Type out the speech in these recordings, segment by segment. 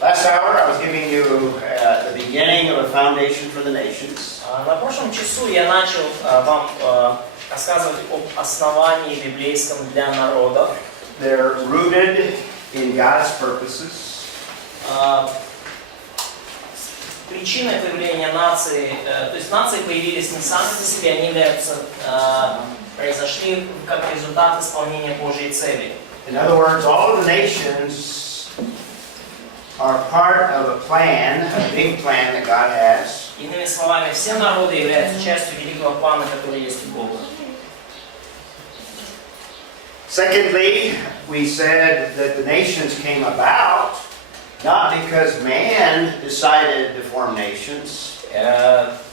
Last hour I was giving you the beginning of a foundation for the nations. На прошлом часу я начал вам рассказывать об основании библейском для народов. They're rooted in God's purposes. Причиной появления нации, то есть нации появились не сами по себе, они являются, произошли как результат исполнения Божьей цели. In other words, all of the nations are part of a plan, a big plan that God has. Иными словами, все народы являются частью великого плана, который есть у Бога. Secondly, we said that the nations came about not because man decided to form nations.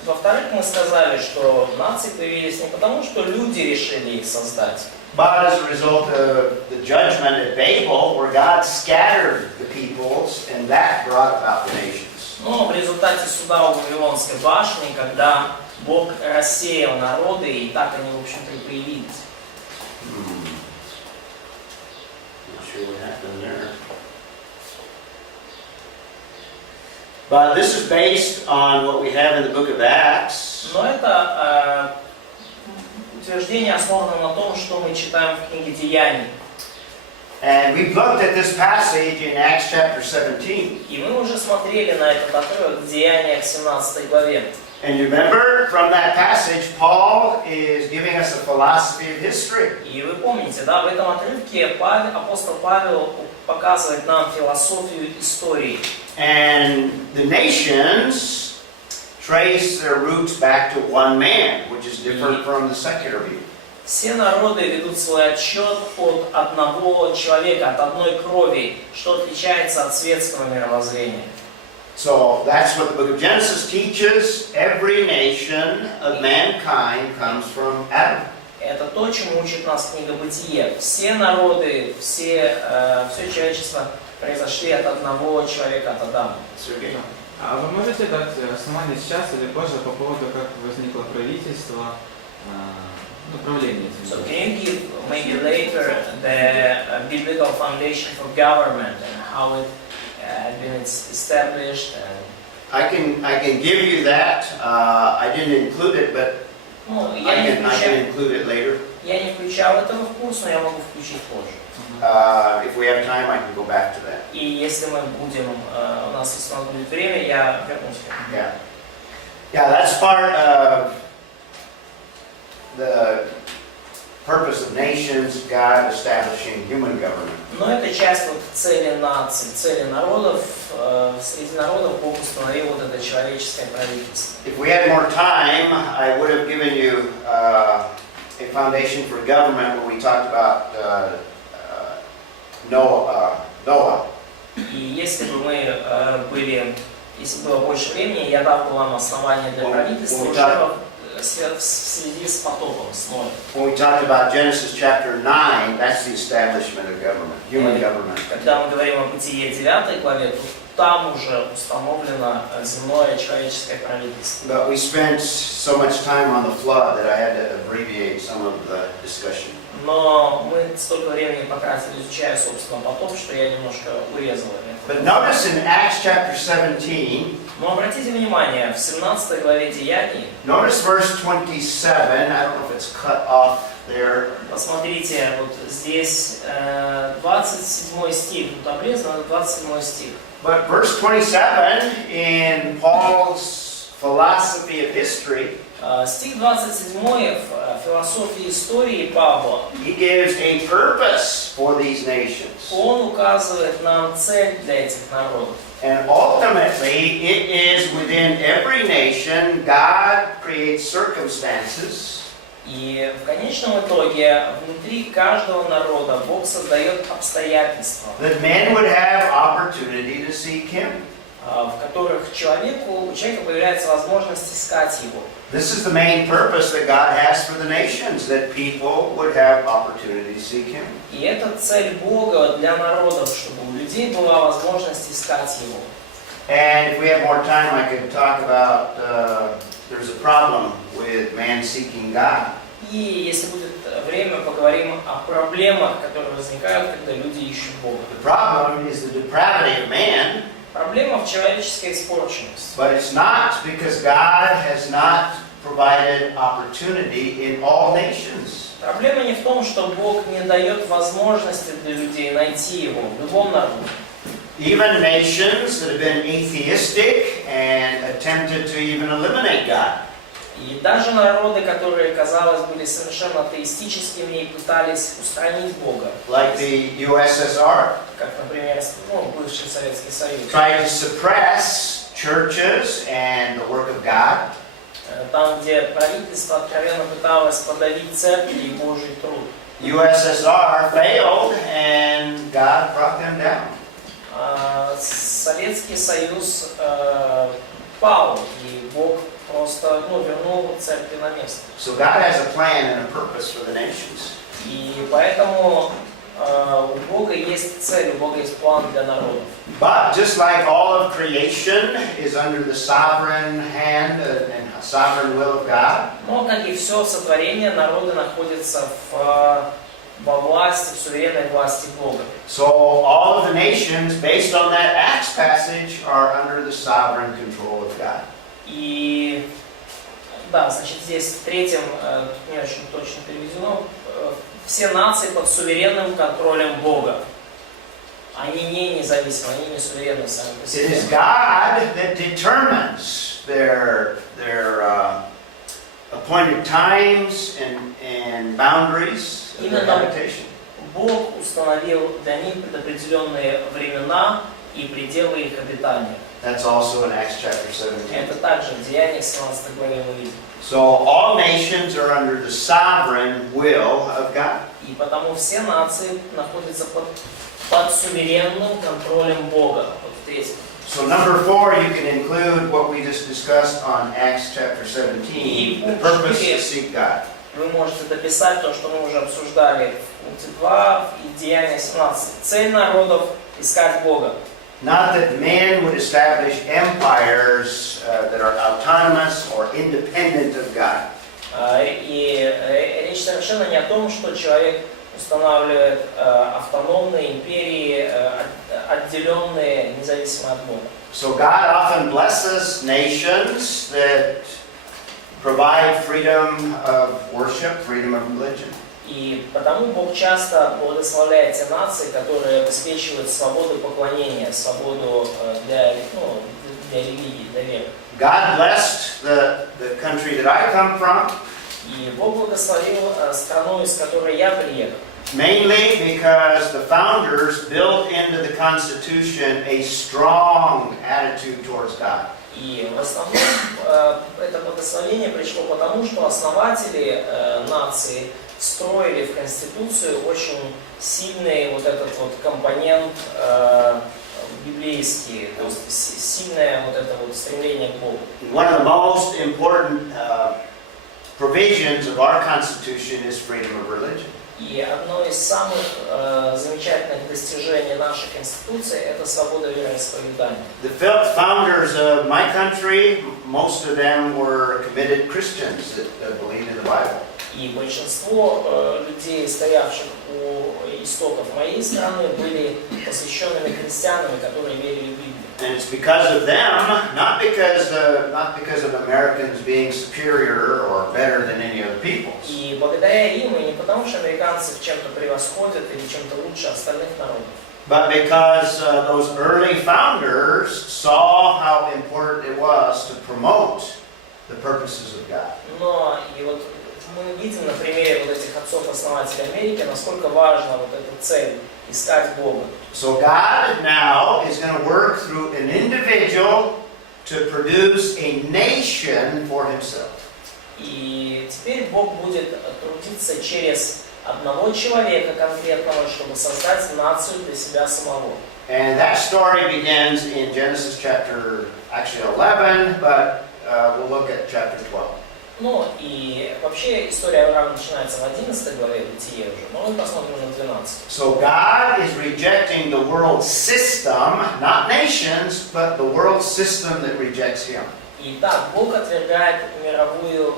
Во-вторых, мы сказали, что нации появились не потому, что люди решили их создать, But as a result of the judgment at Babel, where God scattered the peoples, and that brought about the nations. но в результате суда у Вавилонской башни, когда Бог рассеял народы, и так они, в общем-то, и появились. Not sure what happened there. But this is based on what we have in the book of Acts. Но это утверждение основано на том, что мы читаем в книге Деяний. And we've looked at this passage in Acts chapter 17. И мы уже смотрели на этот отрывок в Деяниях 17 главе. And you remember from that passage, Paul is giving us a philosophy of history. И вы помните, да, в этом отрывке апостол Павел показывает нам философию истории. And the nations trace their roots back to one man, which is different from the secular view. Все народы ведут свой отсчет от одного человека, от одной крови, что отличается от светского мировоззрения. So that's what the book of Genesis teaches. Every nation of mankind comes from Adam. Это то, чему учит нас книга Бытие. Все народы, все человечество произошли от одного человека, от Адама. Сергей? А вы можете дать основание сейчас или позже по поводу, как возникло правительство, управление этим? So can you give maybe later the biblical foundation for government and how it had been established? I can give you that. I didn't include it, but Ну, I я can include it later. не включал этого в курс, но я могу включить позже. If we have time, I can go back to that. И если мы будем, у нас будет время, я вернусь к этому. Yeah, that's part of the purpose of nations, God establishing human government. Но это часть вот цели наций, цели народов. Среди народов Бог установил вот это человеческое правительство. If we had more time, I would have given you a foundation for government when we talked about Noah. И если бы мы если было больше времени, я дал бы вам основания для правительства уже в связи с потопом, с Ноем. When we talked about Genesis chapter 9, that's the establishment of government, human government. Когда мы говорим о Бытие 9 главе, то там уже установлено земное человеческое правительство. But we spent so much time on the flood that I had to abbreviate some of the discussion. Но мы столько времени потратили, изучая, собственно, потоп, что я немножко урезал это. But notice in Acts chapter 17, Но обратите внимание, в 17 главе Деяний, notice verse 27, I don't know if it's cut off there. посмотрите, вот здесь 27 стих, тут обрезано 27 стих. But verse 27 in Paul's philosophy of history, Стих 27 в философии истории Павла, he gives a purpose for these nations. он указывает нам цель для этих народов. And ultimately, it is within every nation, God creates circumstances И в конечном итоге внутри каждого народа Бог создает обстоятельства, that men would have opportunity to seek Him. В которых у человека появляется возможность искать Его. This is the main purpose that God has for the nations, that people would have opportunity to seek Him. И это цель Бога для народов, чтобы у людей была возможность искать Его. And if we have more time, I could talk about there's a problem with man seeking God. И если будет время, поговорим о проблемах, которые возникают, когда люди ищут Бога. The problem is the depravity of man. Проблема в человеческой испорченности. But it's not because God has not provided opportunity in all nations. Проблема не в том, что Бог не дает возможности для людей найти Его в любом народе. Even nations that have been atheistic and attempted to even eliminate God. И даже народы, которые, казалось, были совершенно атеистическими и пытались устранить Бога. Like the USSR. Как, например, бывший Советский Союз. Tried to suppress churches and the work of God. Там, где правительство откровенно пыталось подавить церкви и Божий труд. USSR failed and God brought them down. Советский Союз пал, и Бог просто вернул церкви на место. So God has a plan and a purpose for the nations. И поэтому у Бога есть цель, у Бога есть план для народов. But just like all of creation is under the sovereign hand and sovereign will of God. Но, как и все сотворение, народы находятся во власти, в суверенной власти Бога. So all of the nations, based on that Acts passage, are under the sovereign control of God. И да, значит, здесь в третьем, тут не очень точно переведено, все нации под суверенным контролем Бога. Они не независимы, они не суверенны сами по It is себе. God that determines their appointed times and boundaries of their habitation. Бог установил для них предопределенные времена и пределы их обитания. That's also in Acts chapter 17. Это также в Деяниях 17 главе мы видим. So all nations are under the sovereign will of God. И потому все нации находятся под суверенным контролем Бога. Вот здесь. So number 4, you can include what we just discussed on Acts chapter 17, the purpose to seek God. Вы можете дописать то, что мы уже обсуждали в пункте 2 и Деяния 17. Цель народов – искать Бога. Not that men would establish empires that are autonomous or independent of God. И речь совершенно не о том, что человек устанавливает автономные империи, отделенные, независимо от Бога. So God often blesses nations that provide freedom of worship, freedom of religion. И потому Бог часто благословляет те нации, которые обеспечивают свободу поклонения, свободу для религии, для веры. God blessed the country that I come from. И Бог благословил страну, из которой я приехал. Mainly because the founders built into the Constitution a strong attitude towards God. И в основном это благословение пришло потому, что основатели нации встроили в Конституцию очень сильный вот этот вот компонент библейский, то есть сильное вот это вот стремление к Богу. One of the most important provisions of our Constitution is freedom of religion. И одно из самых замечательных достижений нашей Конституции – это свобода вероисповедания. The founders of my country, most of them were committed Christians that believed in the Bible. И большинство людей, стоявших у истоков моей страны, были посвященными христианами, которые верили в Библию. And it's because of them, not because of Americans being superior or better than any other peoples. И благодаря им, и не потому, что американцы в чем-то превосходят или чем-то лучше остальных народов, But because those early founders saw how important it was to promote the purposes of God. но и вот мы видим на примере вот этих отцов-основателей Америки, насколько важна вот эта цель – искать Бога. So God now is going to work through an individual to produce a nation for himself. И теперь Бог будет трудиться через одного человека конкретного, чтобы создать нацию для себя самого. And that story begins in Genesis chapter 11, but we'll look at chapter 12. Ну и вообще история Авраама начинается в 11 главе Бытия уже, но мы посмотрим на 12. So God is rejecting the world system, not nations, but the world system that rejects him. И так, Бог отвергает мировую,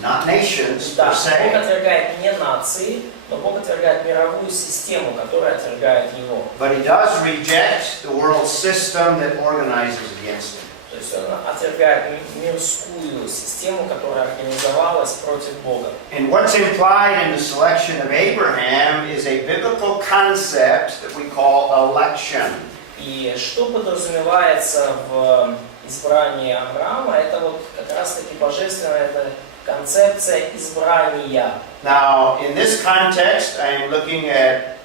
Not nations да, per Бог se, отвергает не нации, Но Бог отвергает мировую систему, которая отвергает Его. But he does reject the world system that organizes against him. То есть Он отвергает мирскую систему, которая организовалась против Бога. And what's implied in the selection of Abraham is a biblical concept that we call election. И что подразумевается в избрании Авраама, это вот как раз-таки божественная это концепция избрания. Now, in this context, I am looking at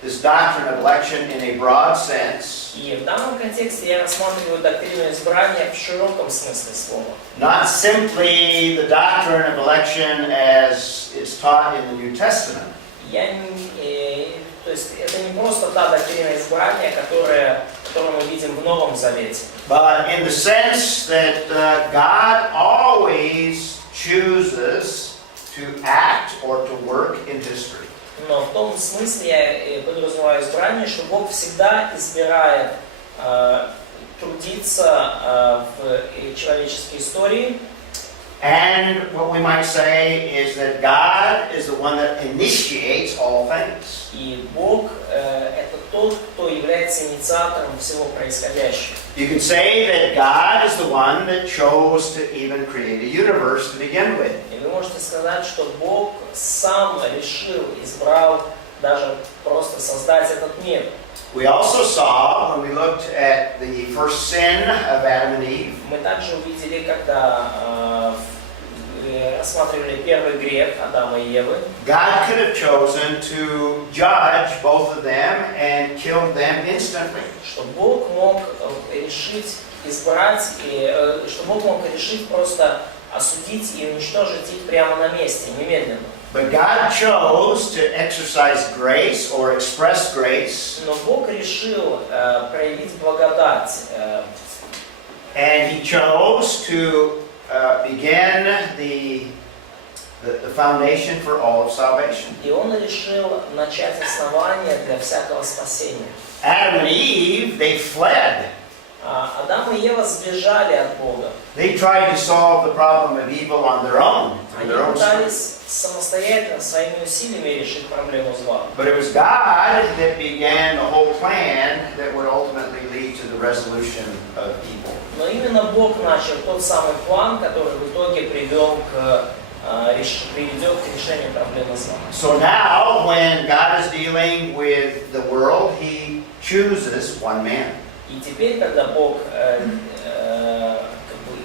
this doctrine of election in a broad sense. И в данном контексте я рассматриваю доктрину избрания в широком смысле слова. Not simply the doctrine of election as it's taught in the New Testament. То есть это не просто та доктрина избрания, которую мы видим в Новом Завете. But in the sense that God always chooses to act or to work in history. Но в том смысле я подразумеваю избрание, что Бог всегда избирает трудиться в человеческой истории. And what we might say is that God is the one that initiates all things. И Бог это тот, кто является инициатором всего происходящего. You can say that God is the one that chose to even create a universe to begin with. И вы можете сказать, что Бог сам решил, избрал даже просто создать этот мир. We also saw, when we looked at the first sin of Adam and Eve, Мы также увидели, когда рассматривали первый грех Адама и Евы, God could have chosen to judge both of them and kill them instantly. что Бог мог решить избрать, что Бог мог решить просто осудить и уничтожить их прямо на месте, немедленно. But God chose to exercise grace or express grace. Но Бог решил проявить благодать. And he chose to begin the foundation for all of salvation. И Он решил начать основание для всякого спасения. Adam and Eve, they fled. Адам и Ева сбежали от Бога. They tried to solve the problem of evil on their own. Они пытались самостоятельно, своими усилиями решить проблему зла. But it was God that began the whole plan that would ultimately lead to the resolution of evil. Но именно Бог начал тот самый план, который в итоге приведет к решению проблемы зла. So now, when God is dealing with the world, He chooses one man. И теперь, когда Бог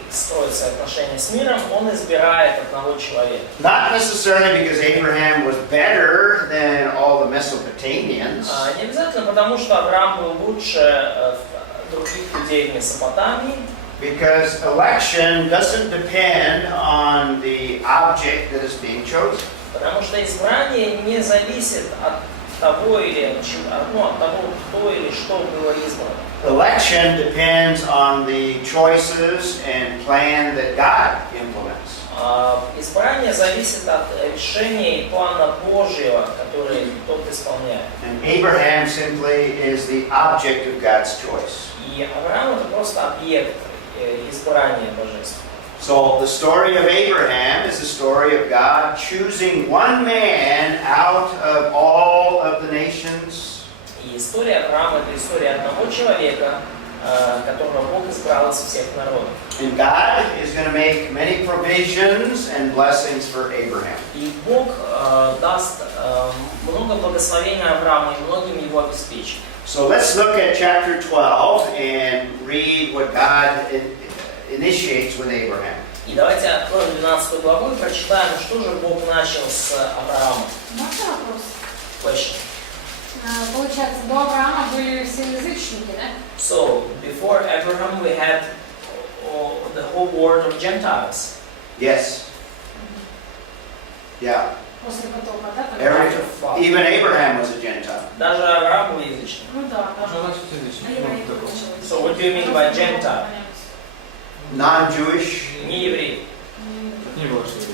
строит свои отношения с миром, Он избирает одного человека. Not necessarily because Abraham was better than all the Mesopotamians. Не обязательно потому, что Авраам был лучше других людей в Месопотамии. Because election doesn't depend on the object that is being chosen. Потому что избрание не зависит от того или от того, кто или что было избрано. Election depends on the choices and plan that God implements. Избрание зависит от решения и плана Божьего, который тот исполняет. And Abraham simply is the object of God's choice. И Авраам это просто объект избрания божественного. So the story of Abraham is the story of God choosing one man out of all of the nations. И история Авраама это история одного человека, которого Бог избрал из всех народов. And God is going to make many provisions and blessings for Abraham. И Бог даст много благословения Аврааму и многим его обеспечит. So let's look at chapter 12 and read what God initiates with Abraham. И давайте откроем 12 главу и прочитаем, что же Бог начал с Авраамом. Можно вопрос? Question. Получается, до Авраама были все язычники, да? So, before Abraham we had the whole world of Gentiles. Yes. Yeah. После потопа, да? Even Abraham was a Gentile. Даже Авраам был язычник. Ну да, да. А евреи So what do you mean by Gentile? Non-Jewish. Не еврей. Не было, что ли?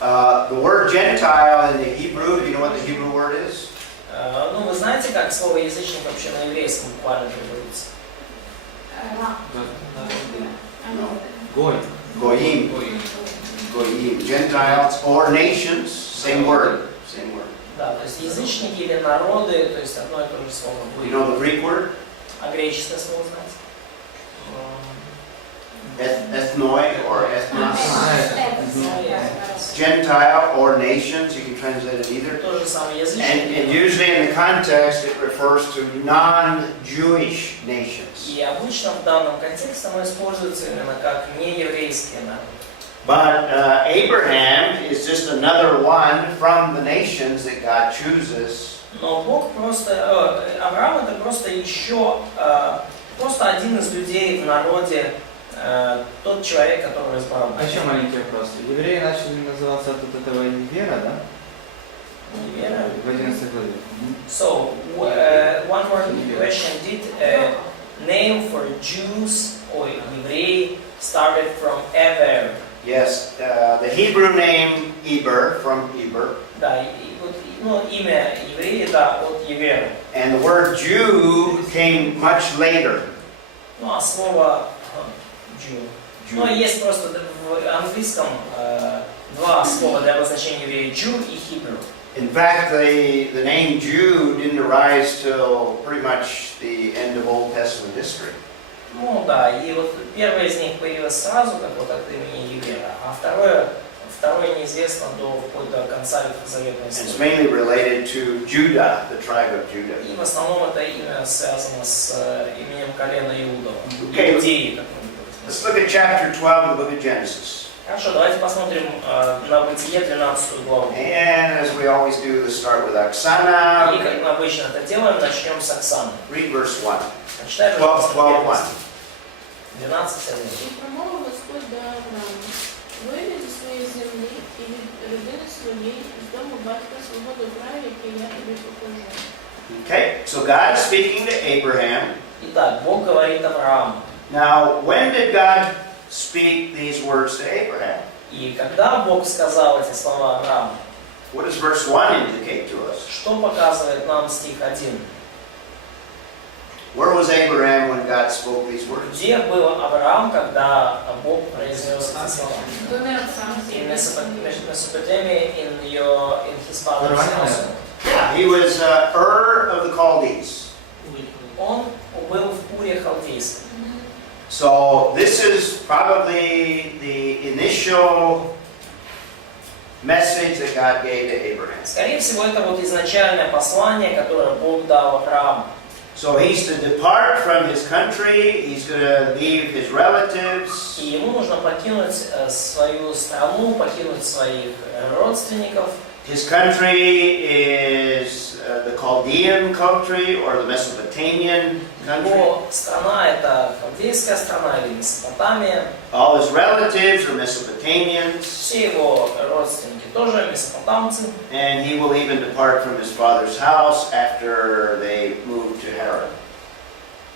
The word Gentile in the Hebrew, do you know what the Hebrew word is? Ну, вы знаете, как слово язычник вообще на еврейском буквально переводится? Гой. Goyim. Goyim. Gentiles or nations, same word. Same word. Да, то есть язычники или народы, то есть одно и то же слово You будет. know the Greek word? А греческое слово знаете? Ethnoi or ethnos. Этнос. Gentile or nations, you can translate it either. То же самое And язычники. usually in the context it refers to non-Jewish nations. И обычно в данном контексте оно используется именно как нееврейские народы. But Abraham is just another one from the nations that God chooses. Но Бог просто, Авраам это просто еще, просто один из людей в народе, тот человек, которого избрал. А еще маленький вопрос. Евреи начали называться от этого Вера, да? Вера. В 11 главе. So, one more question. Did a name for Jews or евреи started from Ever? Yes, the Hebrew name Eber, from Eber. Да, и вот, ну, имя еврея это от Евера. And the word Jew came much later. Ну, а слово Jew. Ну, есть просто в английском два слова для обозначения еврея: Jew и Hebrew. In fact, the name Jew didn't arise till pretty much the end of Old Testament history. Ну да, и вот первое из них появилось сразу, как вот от имени Евера, а второе неизвестно вплоть до конца Ветхозаветной It's истории. mainly related to Judah, the tribe of Judah. И в основном это имя связано с именем колена Иудова. Okay. Иудеи, как мы говорим. Let's look at chapter 12 of the book of Genesis. Хорошо, давайте посмотрим на Бытие 12 главу. And as we always do, let's start with И Oksana. как мы обычно это делаем, начнем с Оксаны. Read verse 1. Прочитай, 12, 12, 12. І промовив Господь до Авраама: вийди зі своєї землі і від родини своєї, з дому батька свого до краю, який я тобі покажу. Okay, so God is speaking to Abraham. Итак, Бог говорит Аврааму. Now, when did God speak these words to Abraham? И когда Бог сказал эти слова Аврааму, What does verse 1 indicate to us? что показывает нам стих 1? Where was Abraham when God spoke these words? Где был Авраам, когда Бог произнес эти слова? In Mesopotamia, in his father's house. Yeah, he was Ur of the Chaldees. Он был в Уре Халдейском. So this is probably the initial message that God gave to Abraham. Скорее всего, это вот изначальное послание, которое Бог дал Аврааму. So he's to depart from his country, he's going to leave his relatives. И ему нужно покинуть свою страну, покинуть своих родственников. His country is the Chaldean country or the Mesopotamian country. Его страна это халдейская страна или Месопотамия. All his relatives are Mesopotamians. Все его родственники тоже месопотамцы. And he will even depart from his father's house after they move to Haran.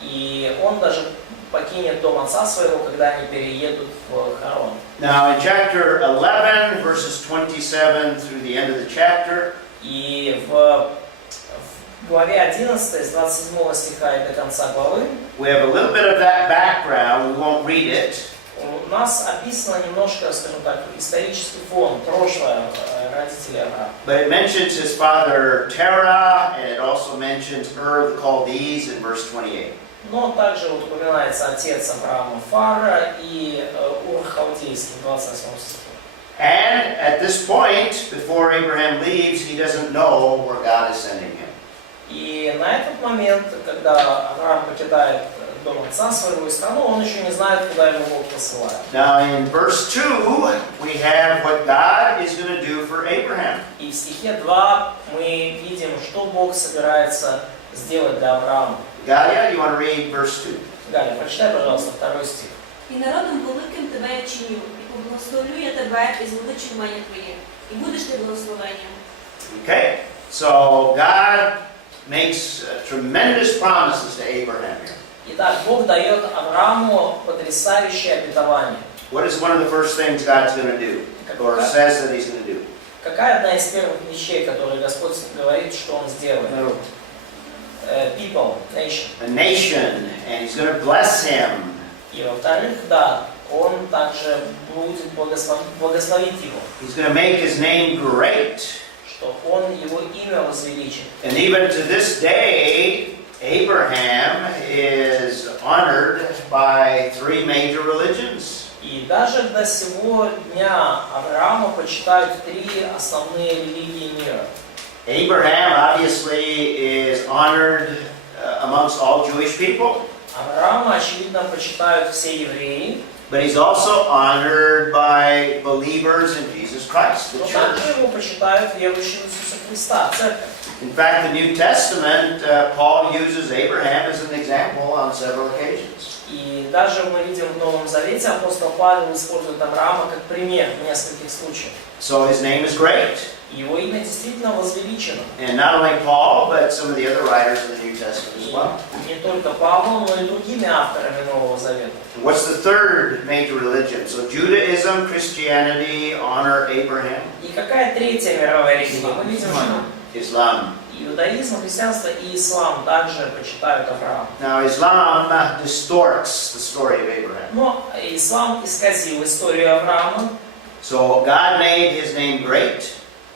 И он даже покинет дом отца своего, когда они переедут в Харон. Now in chapter 11, verses 27 through the end of the chapter, И в главе 11, с 27 стиха и до конца главы, we have a little bit of that background. We won't read it. у нас описано немножко, скажем так, исторический фон, прошлое родителей Авраама. But it mentions his father Terah, and it also mentions Ur of the Chaldees in verse 28. Но также вот упоминается отец Авраама Фара и Ур Халдейский в 28 стихе. And at this point, before Abraham leaves, he doesn't know where God is sending him. И на этот момент, когда Авраам покидает дом отца своего и страну, он еще не знает, куда его Бог посылает. Now in verse 2, we have what God is going to do for Abraham. И в стихе 2 мы видим, что Бог собирается сделать для Авраама. Galia, you want to read verse 2? Галя, прочитай, пожалуйста, 2 стих. І народом великим тебе я чиню, і поблагословлю я тебе і звеличу ім'я твоє, і будеш ти благословенням. Okay, so God makes tremendous promises to Abraham here. Итак, Бог дает Аврааму потрясающее обетование. What is one of the first things God's going to do, or says that He's going to do? Какая одна из первых вещей, которые Господь говорит, что Он сделает? People, nation. A nation, and He's going to bless him. И во-вторых, да, Он также будет благословить его. He's going to make his name great. что Он Его имя возвеличит. And even to this day, Abraham is honored by three major religions. И даже до сего дня Авраама почитают три основные религии мира. Abraham obviously is honored amongst all Jewish people, Авраама, очевидно, почитают все евреи, but he's also honored by believers in Jesus Christ, the но church. также его почитают верующие в Иисуса Христа, церковь. In fact, the New Testament, Paul uses Abraham as an example on several occasions. И даже мы видим в Новом Завете, апостол Павел использует Авраама как пример в нескольких случаях. So his name is great. Его имя действительно возвеличено. And not only Paul, but some of the other writers in the New Testament as well. И не только Павлом, но и другими авторами Нового Завета. What's the third major religion? So Judaism, Christianity, honor Abraham. И какая третья мировая религия? Мы видим, что Islam. иудаизм, христианство и ислам также почитают Авраама. Now Islam distorts the story of Abraham. Но ислам исказил историю Авраама, So God made his name great,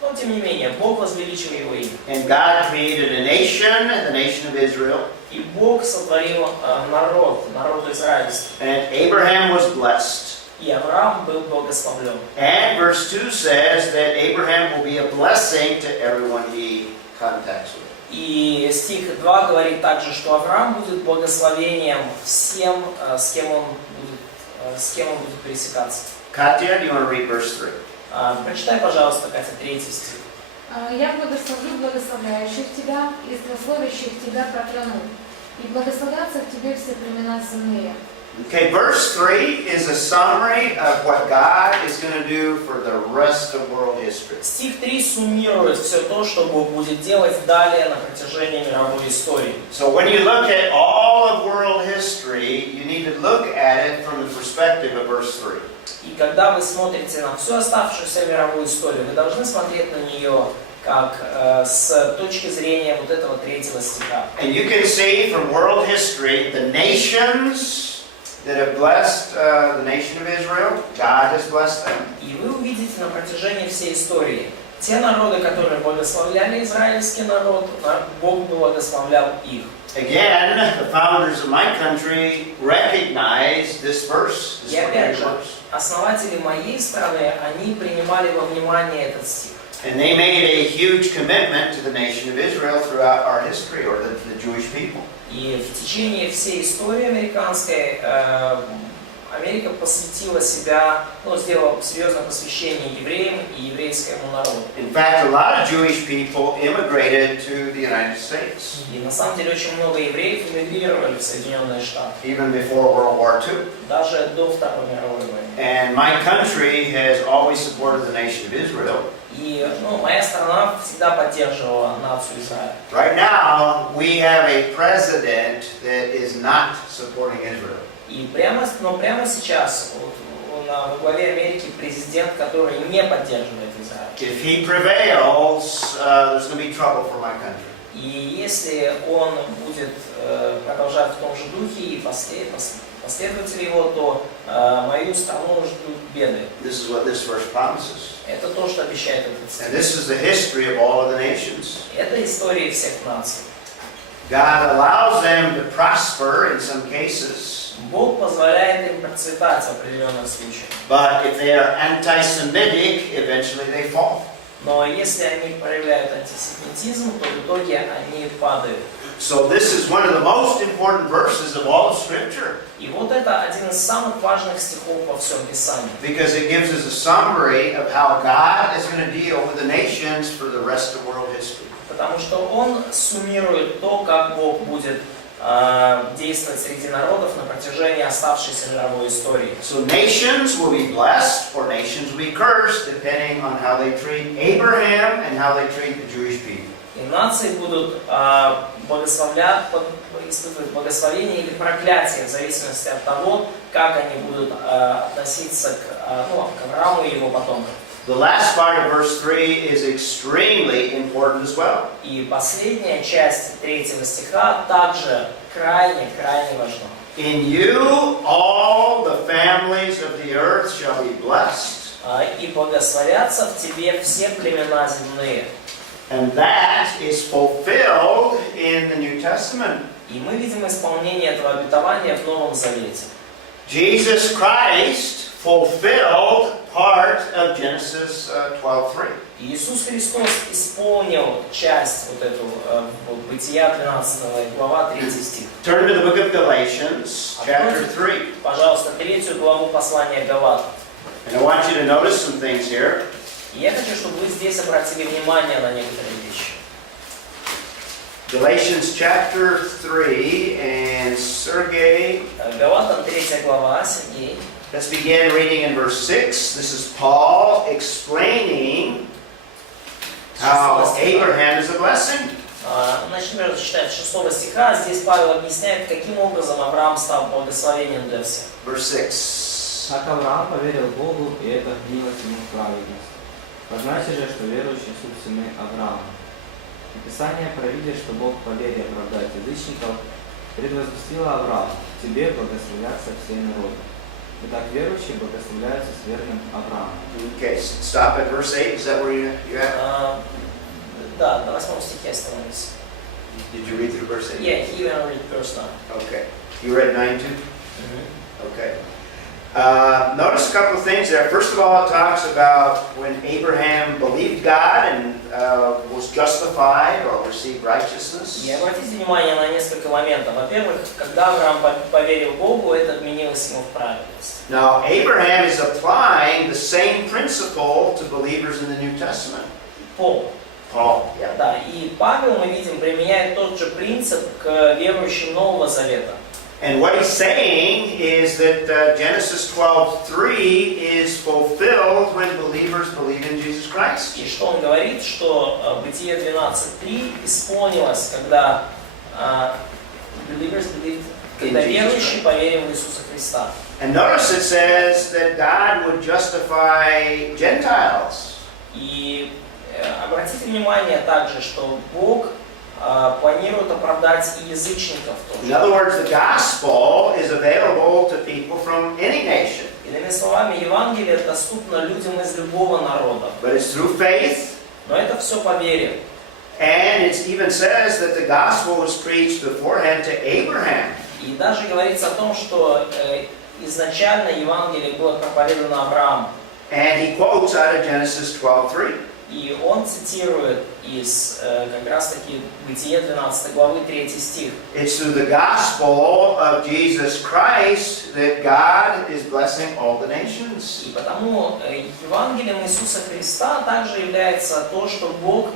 но тем не менее Бог возвеличил его имя. and God created a nation, the nation of Israel, И Бог сотворил народ израильский. and Abraham was blessed. И Авраам был благословлен. And verse 2 says that Abraham will be a blessing to everyone he contacts with. И стих 2 говорит также, что Авраам будет благословением всем, с кем он будет пересекаться. Katya, do you want to read verse 3? Прочитай, пожалуйста, Катя, 3 стих. Я благословлю благословляющих тебя, и злословящих тебя прокляну, и благословятся в тебе все племена земные. Okay, verse 3 is a summary of what God is going to do for the rest of world history. Стих 3 суммирует все то, что Бог будет делать далее на протяжении мировой истории. So when you look at all of world history, you need to look at it from the perspective of verse 3. И когда вы смотрите на всю оставшуюся мировую историю, вы должны смотреть на нее как с точки зрения вот этого 3 стиха. And you can see from world history, the nations that have blessed the nation of Israel, God has blessed them. И вы увидите на протяжении всей истории, те народы, которые благословляли израильский народ, Бог благословлял их. Again, the founders of my country recognized this verse. И опять же, основатели моей страны, они принимали во внимание этот стих. And they made a huge commitment to the nation of Israel throughout our history, or the Jewish people. И в течение всей истории американской Америка посвятила себя, сделала серьезное посвящение евреям и еврейскому народу. In fact, a lot of Jewish people immigrated to the United States, И на самом деле очень много евреев эмигрировали в Соединенные Штаты, even before World War II. даже до Второй мировой войны. And my country has always supported the nation of Israel. И моя страна всегда поддерживала нацию Израиля. Right now, we have a president that is not supporting Israel. И прямо сейчас во главе Америки президент, который не поддерживает Израиль. If he prevails, there's going to be trouble for my country. И если он будет продолжать в том же духе и последователи его, то мою страну ждут беды. This is what this verse promises. Это то, что обещает этот стих. And this is the history of all of the nations. Это история всех наций. God allows them to prosper in some cases. Бог позволяет им процветать в определенных случаях. But if they are anti-Semitic, eventually they fall. Но если они проявляют антисемитизм, то в итоге они падают. So this is one of the most important verses of all of Scripture. И вот это один из самых важных стихов во всем Писании. Because it gives us a summary of how God is going to deal with the nations for the rest of world history. Потому что он суммирует то, как Бог будет действовать среди народов на протяжении оставшейся мировой истории. So nations will be blessed or nations will be cursed depending on how they treat Abraham and how they treat the Jewish people. И нации будут испытывать благословение или проклятие в зависимости от того, как они будут относиться к Аврааму и его потомкам. The last part of verse 3 is extremely important as well. И последняя часть 3 стиха также крайне важна. In you all the families of the earth shall be blessed. И благословятся в тебе все племена земные. And that is fulfilled in the New Testament. И мы видим исполнение этого обетования в Новом Завете. Jesus Christ fulfilled part of Genesis 12:3. Иисус Христос исполнил часть вот эту Бытия 12 глава 3 стих. Turn to the book of Galatians, chapter 3. Пожалуйста, 3 главу послания Галатам. And I want you to notice some things here. И я хочу, чтобы вы здесь обратили внимание на некоторые вещи. Galatians chapter 3, and Sergey. Галатам 3 глава, Сергей. Let's begin reading in verse 6. This is Paul explaining how Abraham is a blessing. Начнем читать 6 стиха. Здесь Павел объясняет, каким образом Авраам стал благословением для всех. Verse 6. Так Авраам поверил Богу, и это гнилось ему в праведность. Позначит же, что верующие суть сыны Авраама. И Писание, провидя, что Бог по вере оправдает язычников, предвозвестило Аврааму: тебе благословятся все народы. Итак, верующие благословляются с верным Авраамом. Okay, stop at verse 8. Is that where you at? Да, на 8 стихе остановимся. Did you read through verse 8? Yeah, he even read verse 9. Okay. You read 9 too? Okay. Notice a couple of things there. First of all, it talks about when Abraham believed God and was justified or received righteousness. И обратите внимание на несколько моментов. Во-первых, когда Авраам поверил Богу, это отменилось ему в праведность. Now, Abraham is applying the same principle to believers in the New Testament. Paul. Yeah. Да, и Павел, мы видим, применяет тот же принцип к верующим Нового Завета. And what he's saying is that Genesis 12:3 is fulfilled when believers believe in Jesus Christ. И что он говорит, что Бытие 12:3 исполнилось, когда когда верующий поверил в Иисуса Христа. And notice it says that God would justify Gentiles. И обратите внимание также, что Бог планирует оправдать и язычников In тоже. other words, the gospel is available to people from any nation. Иными словами, Евангелие доступно людям из любого народа. But it's through faith. Но это все по вере. And it even says that the gospel was preached beforehand to Abraham. И даже говорится о том, что изначально Евангелие было проповедано Аврааму. And he quotes out of Genesis 12:3. И он цитирует из как раз таки Бытие 12 главы 3 стих. It's through the gospel of Jesus Christ that God is blessing all the nations. И потому Евангелием Иисуса Христа также является то, что Бог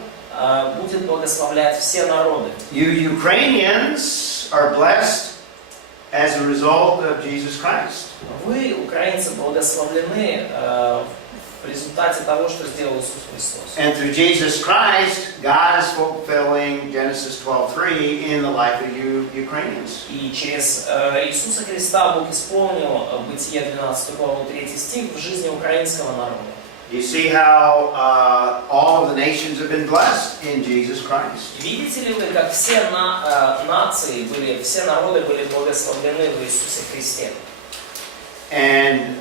будет благословлять все народы. You Ukrainians are blessed as a result of Jesus Christ. Вы, украинцы, благословлены в результате того, что сделал Иисус Христос. And through Jesus Christ, God is fulfilling Genesis 12:3 in the life of you Ukrainians. И через Иисуса Христа Бог исполнил Бытие 12 главу 3 стих в жизни украинского народа. You see how all of the nations have been blessed in Jesus Christ. Видите ли вы, как все нации были, все народы были благословлены в Иисусе Христе? And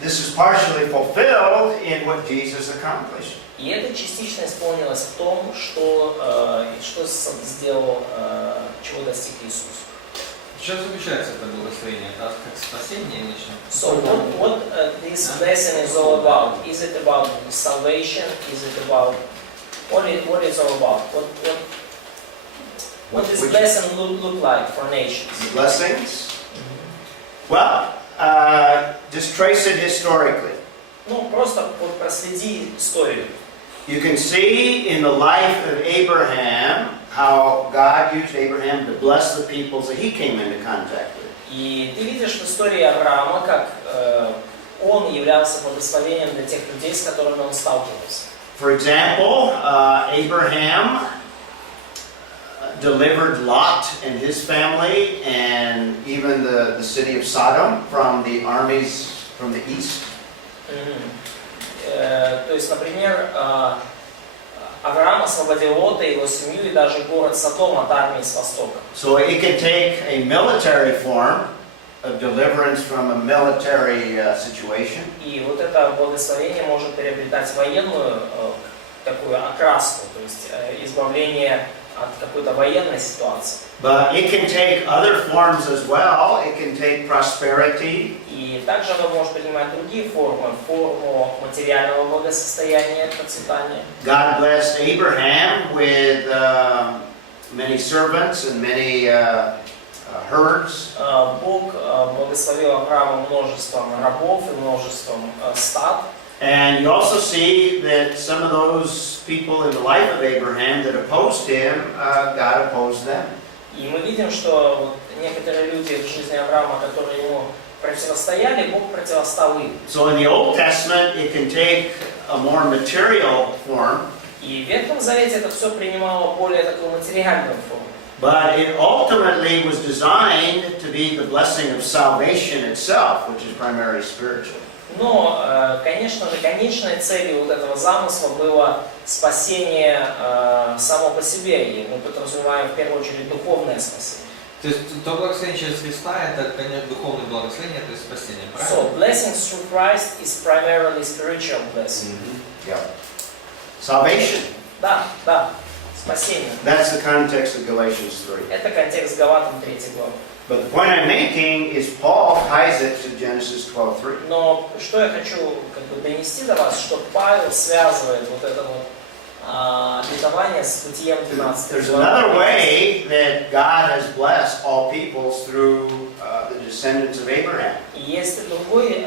this is partially fulfilled in what Jesus accomplished. И это частично исполнилось в том, что сделал, чего достиг Иисус. В чем заключается это благословение? Это как спасение или что? So what this blessing is all about? Is it about salvation? Is it about what it's all about? What this Which- blessing look like for nations? The blessings? Well, just trace it historically. Ну просто вот проследи историю. You can see in the life of Abraham how God used Abraham to bless the peoples that he came into contact with. И ты видишь в истории Авраама, как он являлся благословением для тех людей, с которыми он сталкивался. For example, Abraham delivered Lot and his family and even the city of Sodom from the armies from the east. То есть, например, Авраам освободил Лота и его семью и даже город Содом от армии с востока. So it can take a military form of deliverance from a military situation. И вот это благословение может приобретать военную такую окраску, то есть избавление от какой-то военной ситуации. But it can take other forms as well. It can take prosperity. И также оно может принимать другие формы, форму материального благосостояния, процветания. God blessed Abraham with many servants and many herds. Бог благословил Авраама множеством рабов и множеством стад. And you also see that some of those people in the life of Abraham that opposed him, God opposed them. И мы видим, что вот некоторые люди в жизни Авраама, которые ему противостояли, Бог противостал им. So in the Old Testament, it can take a more material form, И в Ветхом Завете это все принимало более такую материальную форму. but it ultimately was designed to be the blessing of salvation itself, which is primarily spiritual. Но, конечно же, конечной целью вот этого замысла было спасение само по себе, и мы подразумеваем в первую очередь духовное спасение. То есть то благословение через Христа, это, конечно, духовное благословение, то есть спасение, правильно? So, blessings through Christ is primarily spiritual blessing. Yeah. Salvation. Да, спасение. That's the context of Galatians 3. Это контекст Галатам 3 главы. But the point I'm making is Paul ties it to Genesis 12:3. Но что я хочу донести до вас, что Павел связывает вот это вот обетование с Бытием 12. There's another way that God has blessed all peoples through the descendants of Abraham. И есть другой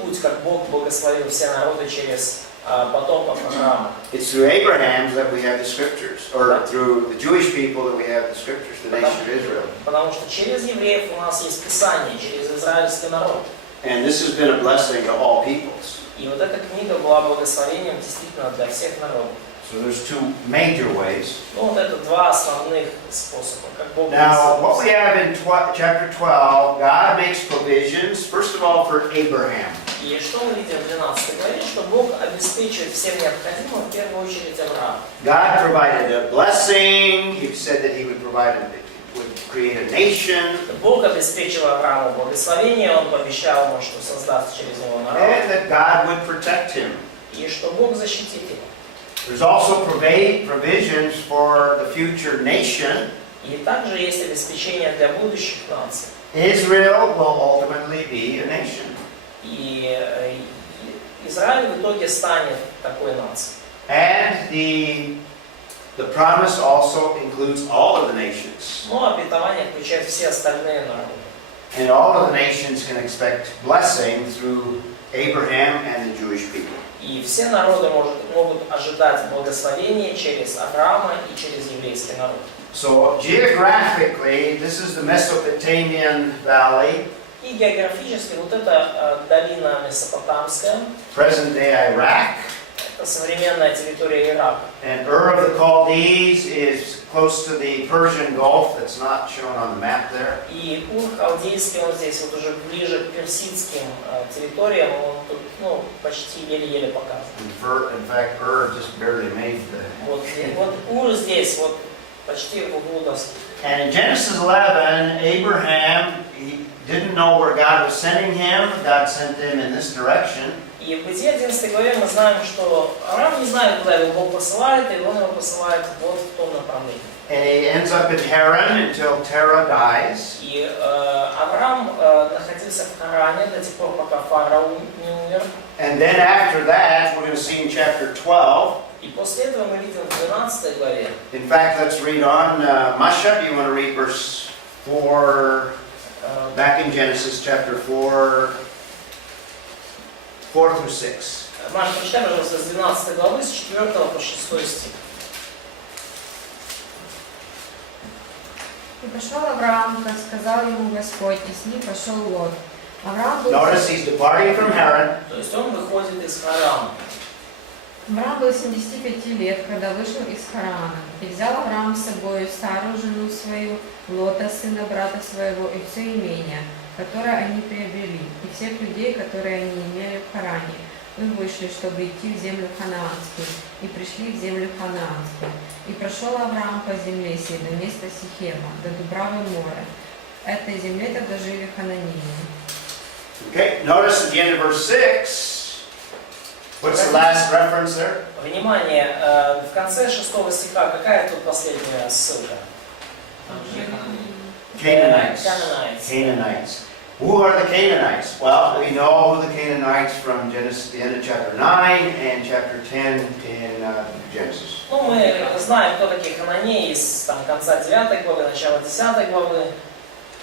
путь, как Бог благословил все народы через потомков Авраама. It's through Abraham that we have the scriptures, or through the Jewish people that we have the scriptures, the nation of Israel. Потому что через евреев у нас есть Писание, через израильский народ. And this has been a blessing to all peoples. И вот эта книга была благословением действительно для всех народов. So there's two major ways. Ну вот это два основных способа, как Бог Now, what we благословил. have in chapter 12, God makes provisions, first of all, for Abraham. И что мы видим в 12 главе, что Бог обеспечивает всем необходимым, в первую очередь Авраама. God provided a blessing. He said that He would create a nation, Бог обеспечил Аврааму благословение, Он пообещал ему, что создаст через него народ, and that God would protect him. и что Бог защитит его. There's also provisions for the future nation. И также есть обеспечение для будущих наций. Israel will ultimately be a nation. И Израиль в итоге станет такой нацией. And the promise also includes all of the nations. Но обетование включает все остальные народы. And all of the nations can expect blessing through Abraham and the Jewish people. И все народы могут ожидать благословения через Авраама и через еврейский народ. So geographically, this is the Mesopotamian valley, И географически вот эта долина Месопотамская, present-day Iraq, это современная территория Ирака. and Ur of the Chaldees is close to the Persian Gulf. That's not shown on the map there. И Ур Халдейский, он здесь вот уже ближе к персидским территориям, он тут почти еле-еле показан. In fact, Ur just barely made the... Вот Ур здесь, вот почти в углу доски. And in Genesis 11, Abraham, he didn't know where God was sending him. God sent him in this direction. И в Бытие 11 главе мы знаем, что Авраам не знает, куда его Бог посылает, и он его посылает вот в том направлении. And he ends up in Haran until Terah dies. И Авраам находился в Харане до тех пор, пока фараон не умер. And then after that, we're going to see in chapter 12. И после этого мы видим в 12 главе. In fact, let's read on. Masha, do you want to read verse 4, back in Genesis chapter 4 through 6. Маша, прочитай, пожалуйста, с 12 главы, с 4 по 6 стих. И пошел Авраам, как сказал ему Господь, и с ним пошел Лот. Авраам был... Notice he's departing from Haran. То есть он выходит из Харана. Авраам был 75 лет, когда вышел из Харана. И взял Авраам с собой старую жену свою, Лота, сына брата своего, и все имение, которое они приобрели, и всех людей, которые они имели в Харане. Мы вышли, чтобы идти в землю ханаанскую, и пришли в землю ханаанскую. И прошел Авраам по земле сей до места Сихема, до Дубравы моря. Этой земле тогда жили хананеи. Okay, notice at the end of verse 6, What's the last reference there? Внимание, в конце 6 стиха какая тут последняя ссылка? Canaanites. Canaanites. Canaanites. Who are the Canaanites? Well, we know who the Canaanites from Genesis, the end of chapter 9 and chapter 10 in Genesis. Ну, мы знаем, кто такие хананеи из там, конца 9 главы, начала 10 главы.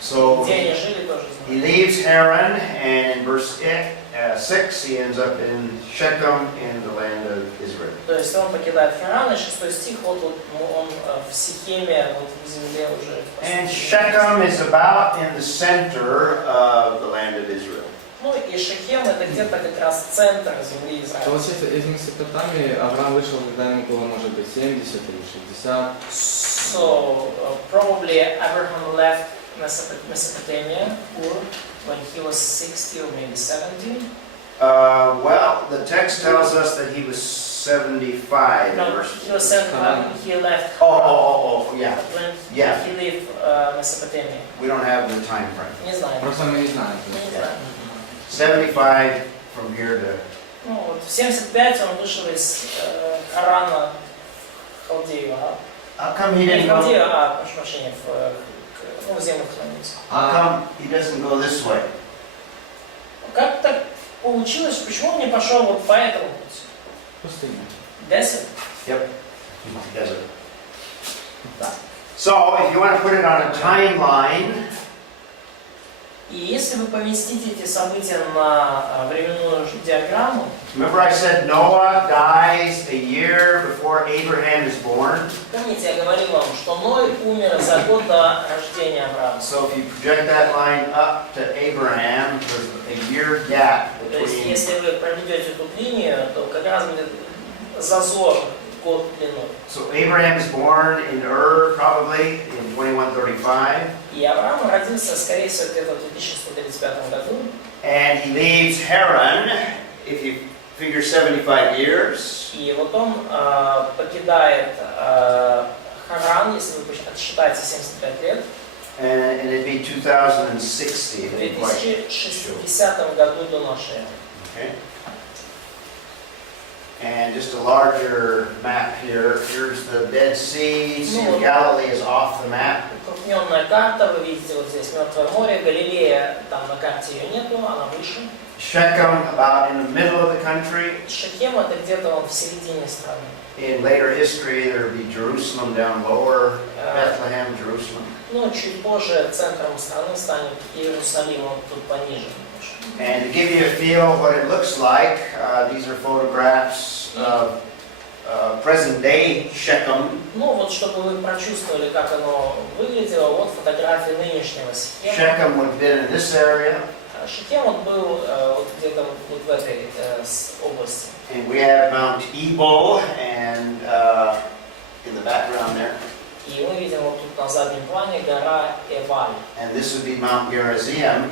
So Где они жили, тоже he знаем. leaves Haran, and in verse 6 he ends up in Shechem in the land of Israel. То есть он покидает Харан, и 6 стих, вот он в Сихеме, вот в земле уже. And Shechem is about in the center of the land of Israel. Ну и Шехем это где-то как раз центр земли Израиля. Получается, из Месопотамии Авраам вышел, когда ему было, может быть, 70 или 60. So probably Abraham left Mesopotamia when he was 60 or maybe 70. Well, the text tells us that he was 75. No, he was 75 when he left. Yeah. When Yeah. he left Mesopotamia. We don't have the time frame. Не знаю. Просто мы не знаем. Мы не знаем. 75 from here to... Ну, вот в 75 он вышел из Харана в Халдею. How come he Не didn't в Халдею, go? прошу прощения, в землю хранится. How come he doesn't go this way? Как так получилось, почему он не пошел вот по этому пути? Пустыня. Desert. Yep. Desert. So, if you want to put it on a timeline, И если вы поместите эти события на временную диаграмму, remember I said Noah dies a year before Abraham is born? помните, я говорил вам, что Ной умер за год до рождения Авраама. So if you project that line up to Abraham, there's a year gap То есть, between... если вы проведете эту линию, то как раз будет зазор год длиной. So Abraham is born in Ur, probably, in 2135. И Авраам родился, скорее всего, где-то в 2135 году. And he leaves Haran, if you figure 75 years. И вот он покидает Харан, если вы отсчитаете 75 лет, And it'd be 2060. в I think, quite sure. 2060 году до нашей эры. Okay. And just a larger map here. Here's the Dead Sea. See, Galilee is off the map. Крупненная карта, вы видите вот здесь Мертвое море, Галилея, там на карте ее нету, она выше. Shechem, about in the middle of the country. Шехем это где-то он в середине страны. In later history, there would be Jerusalem down lower, Bethlehem, Jerusalem. Ну, чуть позже центром страны станет Иерусалим, он тут пониже. And to give you a feel what it looks like, these are photographs of present-day Shechem. Ну, вот чтобы вы прочувствовали, как оно выглядело, вот фотографии нынешнего Сихема. Shechem would have been in this area. Шехем он был вот где-то вот в этой области. And we have Mount Ebal and in the background there. И мы видим вот тут на заднем плане гора Эваль. And this would be Mount Gerizim.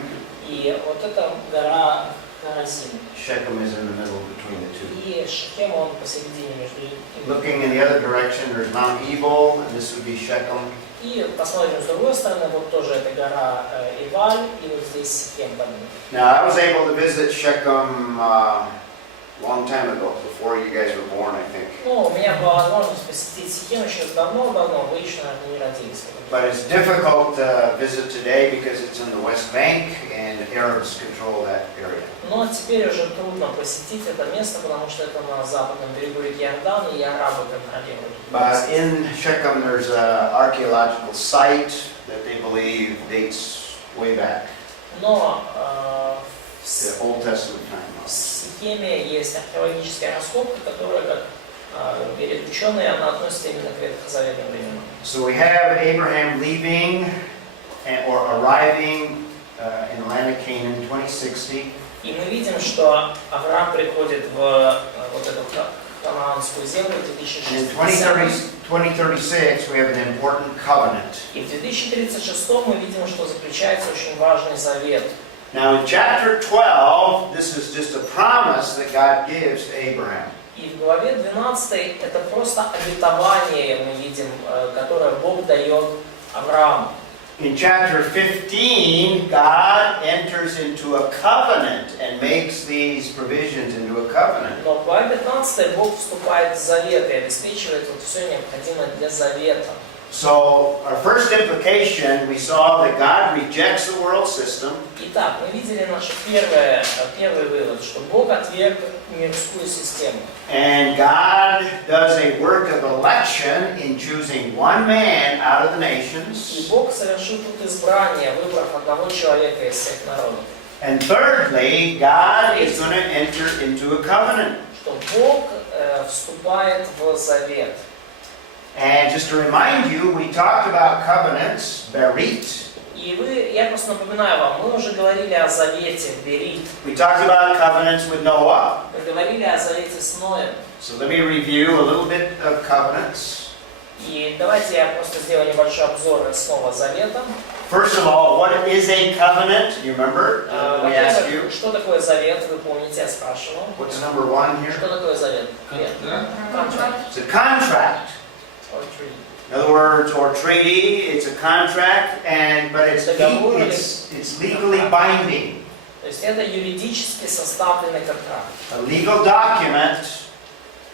И вот эта гора Харазим. Shechem is in the middle between the two. И Шехем он посередине между ними. Looking in the other direction, there's Mount Ebal, and this would be Shechem. И посмотрим с другой стороны, вот тоже эта гора Эваль, и вот здесь Сихем под ним. Now, I was able to visit Shechem long time ago, before you guys were born, I think. Ну, у меня была возможность посетить Сихем еще давно-давно, вы еще, наверное, не родились. But it's difficult to visit today because it's in the West Bank and Arabs control that area. Но теперь уже трудно посетить это место, потому что это на западном берегу реки Иордан, и арабы контролируют. But in Shechem, there's an archaeological site that they believe dates way back, Но the Old Testament в time. Сихеме есть археологическая раскопка, которая, как верят ученые, она относится именно к ветхозаветным временам. So we have Abraham leaving or arriving in the land of Canaan in 2060. И мы видим, что Авраам приходит в вот эту ханаанскую землю в And in 2060. 2036, we have an important covenant. И в 2036 мы видим, что заключается очень важный завет. Now in chapter 12, this is just a promise that God gives to Abraham. И в главе 12 это просто обетование, мы видим, которое Бог дает Аврааму. In chapter 15, God enters into a covenant and makes these provisions into a covenant. Но в главе 15 Бог вступает в завет и обеспечивает вот все необходимое для завета. So, our first implication, we saw that God rejects the world system. Итак, мы видели наш первый вывод, что Бог отверг мирскую систему. And God does a work of election in choosing one man out of the И nations. Бог совершил тут избрание, выбрав одного человека из всех народов. And thirdly, God is going to enter into a covenant. Что Бог вступает в завет. And just to remind you, we talked about covenants, berit. И я просто напоминаю вам, мы уже говорили о завете, берит. We talked about covenants with Noah. Мы говорили о завете с Ноем. So let me review a little bit of covenants. И давайте я просто сделаю небольшой обзор снова завета. First of all, what is a covenant? You remember? We asked you. Во-первых, что такое завет? Вы помните, я спрашивал. What's number one here? Что такое завет? Contract. It's a contract. Or treaty. In other words, or treaty, it's a contract, but it's legally binding. То есть это юридически составленный контракт. A legal document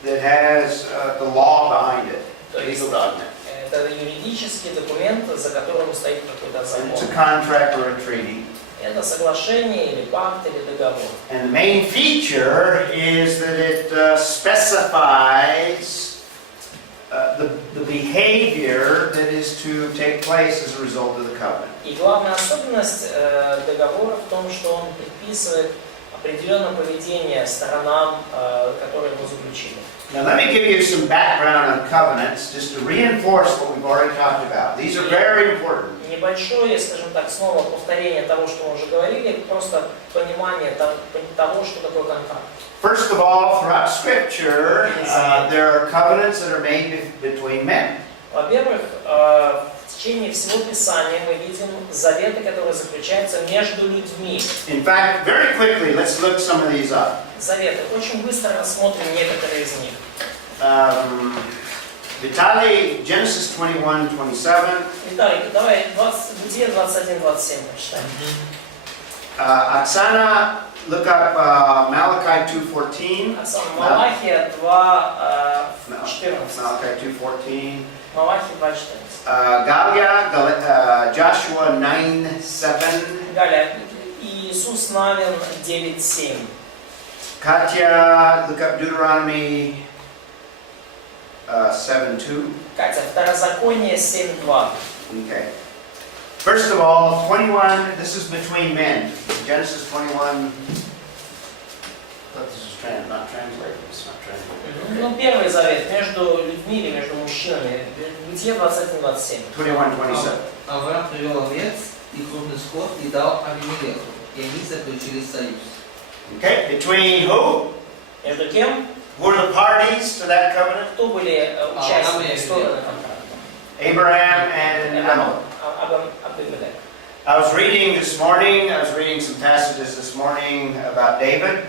that has the law behind it. То есть Legal document. это юридический документ, за которым стоит какой-то It's a закон. contract or a treaty. Это соглашение или пакт или договор. And the main feature is that it specifies the behavior that is to take place as a result of the covenant. И главная особенность договора в том, что он предписывает определенное поведение сторонам, которые его заключили. Now let me give you some background on covenants, just to reinforce what we've already talked about. These are very important. Небольшое, скажем так, снова повторение того, что мы уже говорили, просто понимание того, что такое контракт. First of all, throughout Scripture, there are covenants that are made between men. Во-первых, в течение всего Писания мы видим заветы, которые заключаются между людьми. In fact, very quickly, let's look some of these up. Заветы. Очень быстро рассмотрим некоторые из них. Vitaly, Genesis 21:27. Итак, давай Бытие 21-27 прочитаем. Oksana, look up Malachi 2:14. Малахия 2:14. Malachi 2:14. Малахия 2:14. Galia, Joshua 9:7. Галя, Иисус Навин 9:7. Katya, look up Deuteronomy 7:2. Катя, Второзаконие 7:2. Okay. First of all, 21, this is between men. Genesis 21. I thought this was not translated. It's not translated. Ну, первый завет между людьми или между мужчинами. Бытие 21-27. 21:27. Авраам привел овец и крупный скот и дал Авимелеху, и они заключили союз. Okay, between who? Между кем? Who are the parties to that covenant? Кто были участники стороны контракта? Abraham and Amalek. Абимелех. I was reading some passages this morning about David.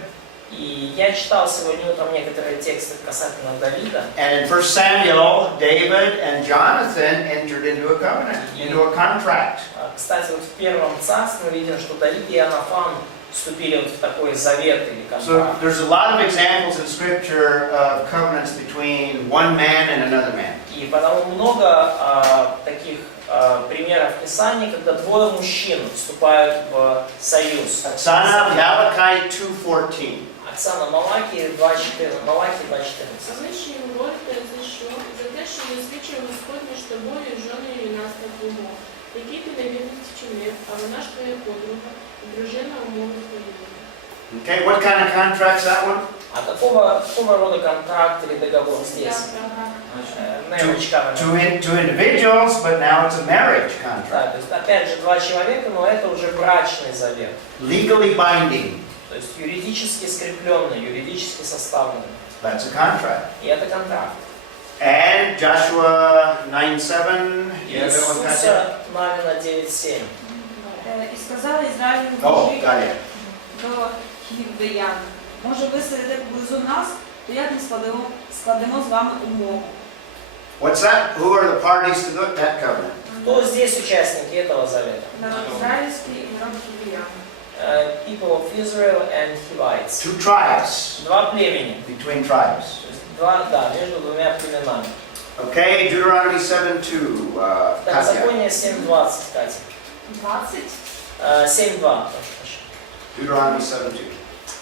И я читал сегодня утром некоторые тексты касательно Давида. And in 1 Samuel, David and Jonathan entered into a covenant, into a contract. Кстати, вот в первом царстве мы видим, что Давид и Иоаннафан вступили вот в такой завет или контракт. So there's a lot of examples in Scripture of covenants between one man and another man. И потому много таких примеров в Писании, когда двое мужчин вступают в союз. Oksana, Malachi 2:14. Оксана, Малахия 2:14. Малахия 2:14. А ви ще їм говорите за що? За те, що не свідчив Господь між тобою і жоною юнаста твого, який ти невірність вчинив, а вона ж твоя подруга, і дружина умови твоєї. Okay, what kind of contract's that one? А какого рода контракт или договор здесь? Marriage covenant. To individuals, but now it's a marriage contract. Да, то есть опять же два человека, но это уже брачный завет. Legally binding. То есть юридически скрепленный, юридически составленный. That's a contract. И это контракт. And Joshua 9:7. Иисуса Навина 9:7. І сказали Ізраїлю Oh, мужі got it. до хівдеян, може ви сидите поблизу нас, то як ми складемо з вами умову. What's that? Who are the parties to that covenant? Кто здесь участники этого завета? Народ израильский и народ Хивия. People of Israel and Hivites. 2 tribes, Два племени. between tribes. То есть два, да, между двумя племенами. Okay, Deuteronomy 7:2. Katya. Второзаконие 7:20, Катя. 20. 7:2. Deuteronomy 7:2.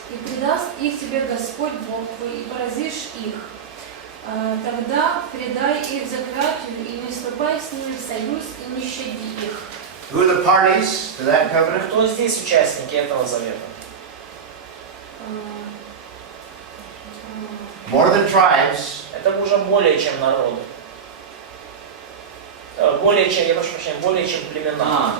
И предаст их тебе Господь Бог твой, и поразишь их. Тогда предай их заклятию, и не вступай с ними в союз, и не щади их. Who are the parties to that covenant? Кто здесь участники этого завета? More than tribes. Это уже более чем народы. Более чем, я прошу прощения, более чем племена.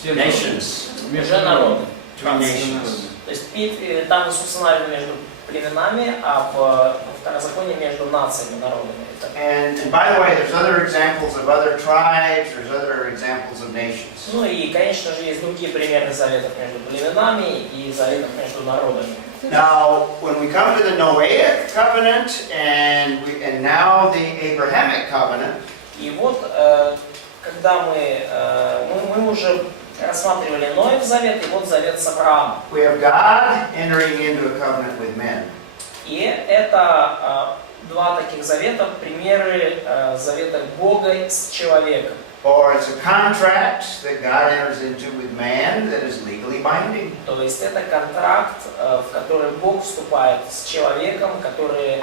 Все Nations. Уже народы. Two nations. То есть там Иисус устанавливает между племенами, а в Второзаконии между нациями, народами. And by the way, there's other examples of other tribes, there's other examples of nations. Ну и, конечно же, есть другие примеры заветов между племенами и заветов между народами. Now, when we come to the Noahic covenant and now the Abrahamic covenant, И вот, когда мы уже рассматривали Ноев завет, и вот завет с Авраамом. we have God entering into a covenant with men. И это два таких завета, примеры завета Бога с человеком. Or it's a contract that God enters into with man that is legally binding. То есть это контракт, в который Бог вступает с человеком, который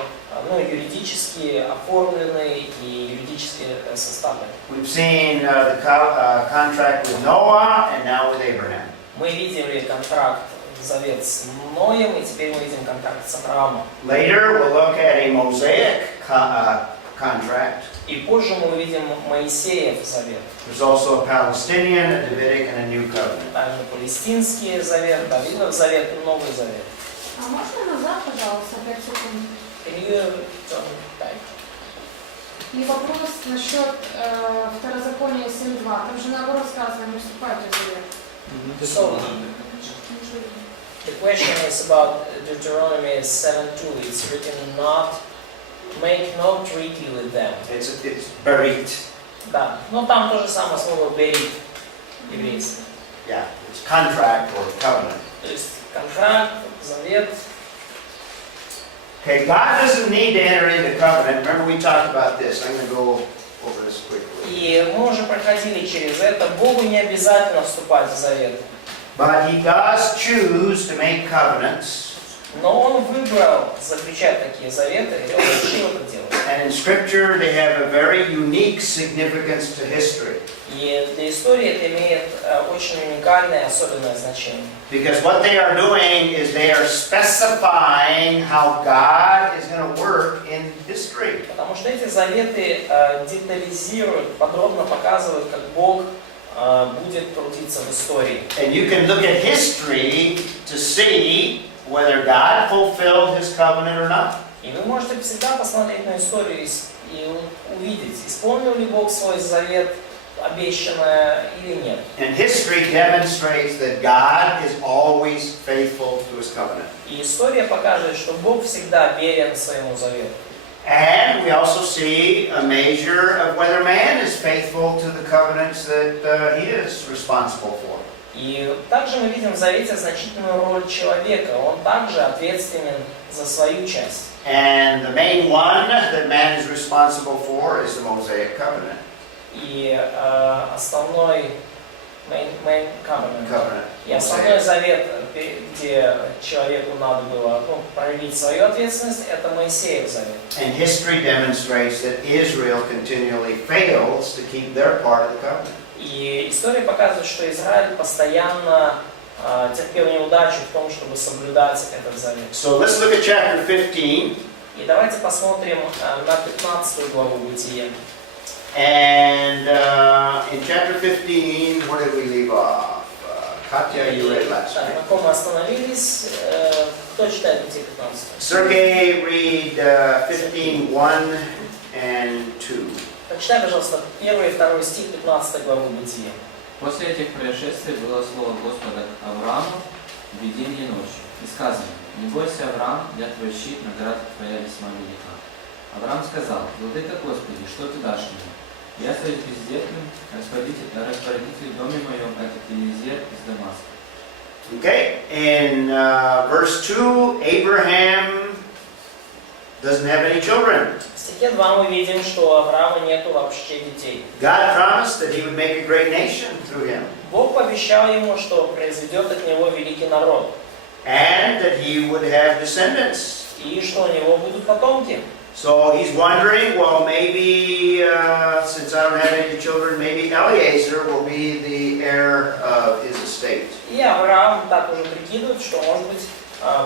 юридически оформленный и юридически составленный. We've seen the contract with Noah and now with Abraham. Мы видели контракт, завет с Ноем, и теперь мы видим контракт с Авраамом. Later, we'll look at a Mosaic contract. И позже мы увидим Моисеев завет. There's also a Palestinian, a Davidic, and a New Covenant. Также палестинский завет, Давидов завет и Новый завет. А можно назад, пожалуйста, 5 секунд? Can you turn back? И вопрос насчет Второзакония 7.2. Там же наоборот сказано, не вступайте в завет. So, the question is about Deuteronomy 7:2. It's written, not make no treaty with them. It's berit. Да, но там то же самое слово берит еврейское. Yeah, it's contract or covenant. То есть контракт, завет. Okay, God doesn't need to enter into covenant. Remember we talked about this. I'm going to go over this quickly. И мы уже проходили через это. Богу не обязательно вступать в завет. But He does choose to make covenants. Но Он выбрал заключать такие заветы, и Он решил это делать. And in Scripture they have a very unique significance to history. И для истории это имеет очень уникальное, особенное значение. Because what they are doing is they are specifying how God is going to work in history. Потому что эти заветы детализируют, подробно показывают, как Бог будет трудиться в истории. And you can look at history to see whether God fulfilled His covenant or not. И вы можете всегда посмотреть на историю и увидеть, исполнил ли Бог свой завет, обещанное или нет. And history demonstrates that God is always faithful to His covenant. И история показывает, что Бог всегда верен своему завету. And we also see a measure of whether man is faithful to the covenants that he is responsible for. И также мы видим в завете значительную роль человека. Он также ответственен за свою часть. And the main one that man is responsible for is the Mosaic covenant. И основной main covenant. И основной Mosaic. завет, где человеку надо было проявить свою ответственность, это Моисеев завет. And history demonstrates that Israel continually fails to keep their part of the covenant. И история показывает, что Израиль постоянно терпел неудачу в том, чтобы соблюдать этот завет. So let's look at chapter 15. И давайте посмотрим на 15 главу Бытия. And in chapter 15, where did we leave off? Katya, you read last Так, night. на ком мы остановились? Кто читает Бытие 15? Sergey, read 15:1 and 2. Прочитай, пожалуйста, 1 и 2 стих 15 главы Бытия. После этих происшествий было слово Господа к Аврааму в видении ночью. И сказано: «Не бойся, Авраам, я твой щит, награда твоя весьма велика». Авраам сказал: «Владыка Господи, что ты дашь мне? Я остаюсь бездетным, распорядитель в доме моем, это Елизер из Дамаска. Okay, in verse 2, Abraham doesn't have any children. В стихе 2 мы видим, что у Авраама нету вообще детей. God promised that he would make a great nation through him, Бог пообещал ему, что произведет от него великий народ, and that he would have descendants. и что у него будут потомки. So he's wondering, well, maybe, since I don't have any children, maybe Eliezer will be the heir of his estate. И Авраам так уже прикидывает, что, может быть,